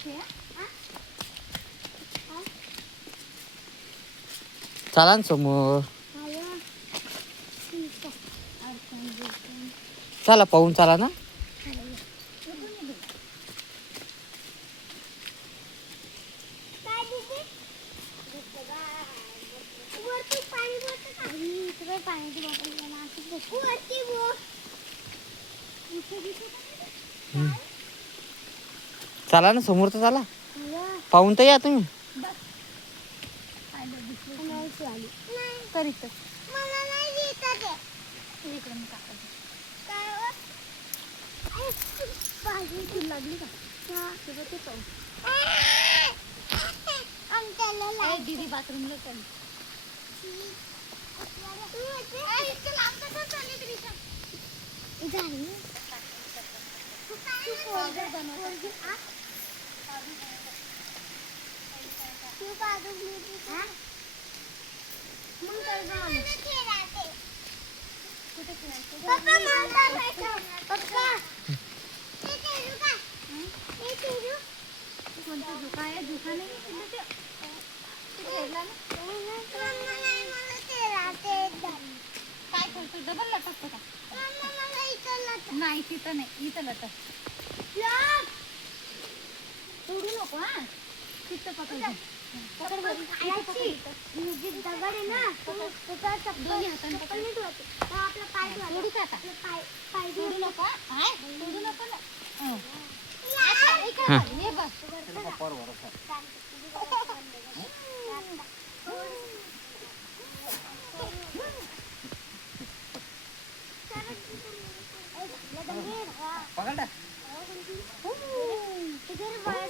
जायचे चला ना समोर चला पाहून चला ना पाण्याची बॉटल घ्या ना असं वरती बघ चला ना समोर तर चला. पाहून तर या तुम्ही. करीत दीदी बाथरूमला चालली? झाली. कोणता झुका आहे झुका नाही ते खेळला ना. काय करतो डबल लटकतो का. नाही तिथं नाही इथं लटक सोडू नको हा? तिथं पकड पकड बरं. इथं. इथं. दोन्ही हाताने पाय का आता. धुवायचा. नको हा? हाय, सोडू नको ना. हं. आता इकडे बघ, हे. बघ. पकडा इधर वळायची.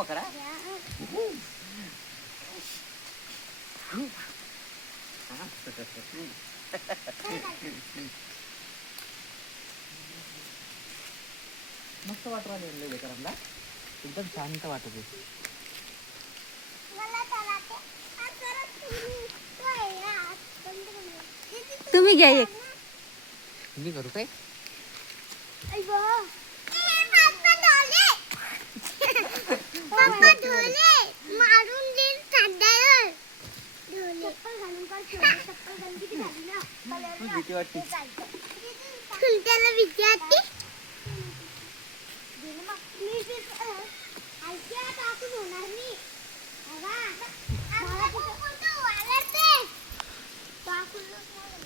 पकडा मस्त वाटवा नेलं करायला एकदम शांत वाटत आहे मला तर वाटते, हा सरळ तुम्ही- तो आहे ना, बंद करून दे. दीदी, तू तुम्ही घ्या एक. मी करू काय? टाकूनच नाही.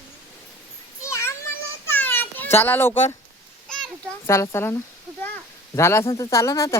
ती आम्हाला काय चला लवकर. चला चला ना. झालं असेल तर चला ना आता.